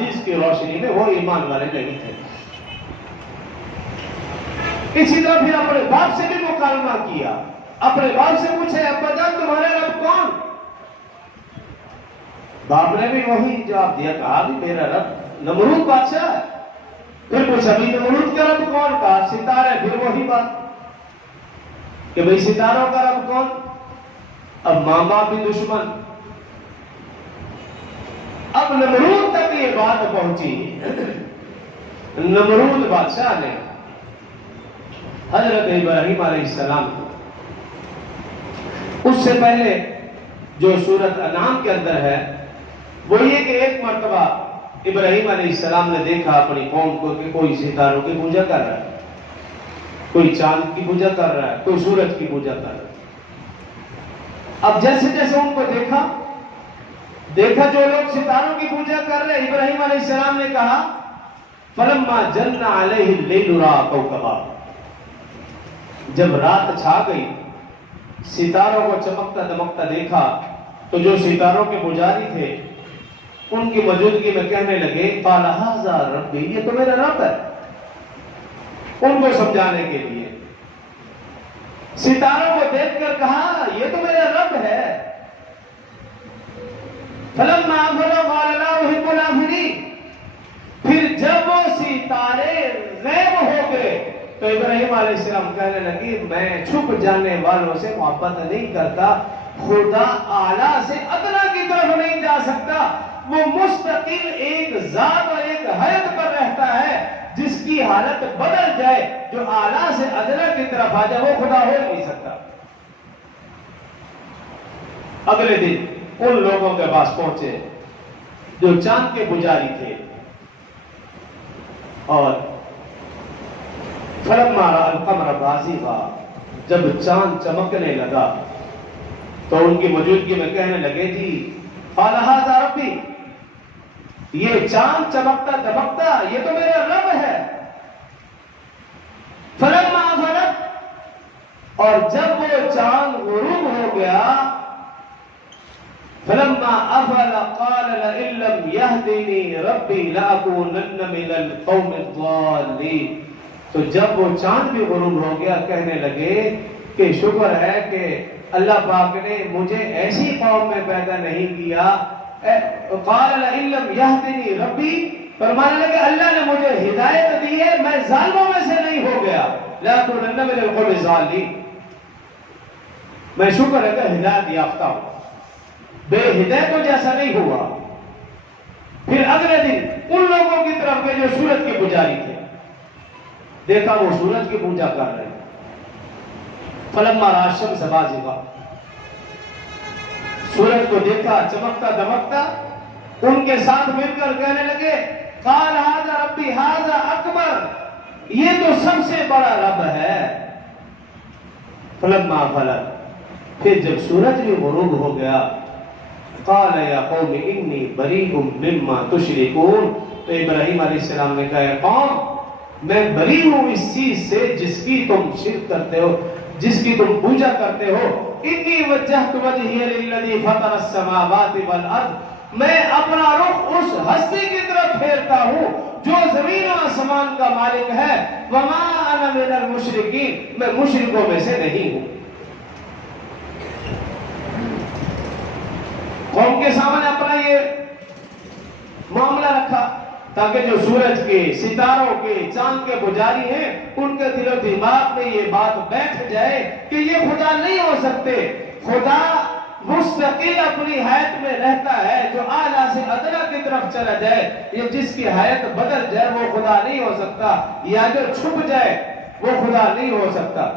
احادیث کی روشنی میں وہ ایمان والے نہیں تھے۔ اسی طرح پھر اپنے باپ سے بھی مکالمہ کیا، اپنے باپ سے پوچھے ابا جان تمہارے رب کون؟ باپ نے بھی وہی جواب دیا، کہا بھی میرا رب نمرود بادشاہ ہے۔ پھر پوچھا بھی نمرود کا رب کون؟ کہا ستارے۔ پھر وہی بات کہ بھئی ستاروں کا رب کون؟ اب ماں باپ بھی دشمن۔ اب نمرود تک یہ بات پہنچی، نمرود بادشاہ نے حضرت ابراہیم علیہ السلام کو، اس سے پہلے جو سورۃ انعام کے اندر ہے وہ یہ کہ ایک مرتبہ ابراہیم علیہ السلام نے دیکھا اپنی قوم کو کہ کوئی ستاروں کی پوجا کر رہا ہے، کوئی چاند کی پوجا کر رہا ہے، کوئی سورج کی پوجا کر رہا ہے۔ اب جیسے جیسے ان کو دیکھا جو لوگ ستاروں کی پوجا کر رہے ہیں، ابراہیم علیہ السلام نے کہا فلما جن علیہ اللیل رأى کوكبا، جب رات چھا گئی ستاروں کو چمکتا دمکتا دیکھا تو جو ستاروں کے پجاری تھے ان کی موجودگی میں کہنے لگے قال ھذا ربی، یہ تو میرا رب ہے، ان کو سمجھانے کے لیے۔ ستاروں کو دیکھ کر کہا یہ تو میرا رب ہے۔ فلما آفل قال لا احب الآفلین، پھر جب وہ ستارے غائب ہو گئے تو ابراہیم علیہ السلام کہنے لگے میں چھپ جانے والوں سے محبت نہیں کرتا، خدا اعلیٰ سے ادنا کی طرف نہیں جا سکتا، وہ مستقل ایک ذات اور ایک حیت پر رہتا ہے، جس کی حالت بدل جائے جو اعلیٰ سے ادنا کی طرف آ جائے وہ خدا ہو نہیں سکتا۔ اگلے دن ان لوگوں کے پاس پہنچے جو چاند کے پجاری تھے، اور فلما رأى القمر بازغا، جب چاند چمکنے لگا تو ان کی موجودگی میں کہنے لگے جی قال ھذا ربی، یہ چاند چمکتا دمکتا یہ تو میرا رب ہے۔ فلما افلت، اور جب وہ چاند غروب ہو گیا فلما افل قال لئن لم يهدني ربي لأكونن من القوم الضالين، تو جب وہ چاند بھی غروب ہو گیا کہنے لگے کہ شکر ہے کہ اللہ پاک نے مجھے ایسی قوم میں پیدا نہیں کیا۔ قال لئن لم يهدني ربي، فرمانے لگے اللہ نے مجھے ہدایت دی ہے، میں ظالموں میں سے نہیں ہو گیا، لأكونن من القوم الضالين، میں شکر ہے کہ ہدایت یافتہ ہوں، بے ہدایتوں جیسا نہیں ہوا۔ پھر اگلے دن ان لوگوں کی طرف کے جو سورج کے پجاری تھے، دیکھا وہ سورج کی پوجا کر رہے ہیں۔ فلما رأى الشمس بازغا، سورج کو دیکھا چمکتا دمکتا، ان کے ساتھ مل کر کہنے لگے قال ھذا ربی ھذا اکبر، یہ تو سب سے بڑا رب ہے۔ فلما افلت، پھر جب سورج بھی غروب ہو گیا قال یا قوم انی بریء مما تشرکون، تو ابراہیم علیہ السلام نے کہا قوم میں بری ہوں اس چیز سے جس کی تم شرک کرتے ہو، جس کی تم پوجا کرتے ہو۔ انی وجہت وجہی للذی فطر السماوات والارض، میں اپنا رخ اس ہستی کی طرف پھیرتا ہوں جو زمین و آسمان کا مالک ہے، وما انا من المشرکین، میں مشرکوں میں سے نہیں ہوں۔ قوم کے سامنے اپنا یہ معاملہ رکھا تاکہ جو سورج کے، ستاروں کے، چاند کے پجاری ہیں ان کے دل و دماغ میں یہ بات بیٹھ جائے کہ یہ خدا نہیں ہو سکتے، خدا مستقل اپنی حیات میں رہتا ہے، جو اعلیٰ سے ادنا کی طرف چلا جائے، یہ جس کی حیات بدل جائے وہ خدا نہیں ہو سکتا، یا جو چھپ جائے وہ خدا نہیں ہو سکتا۔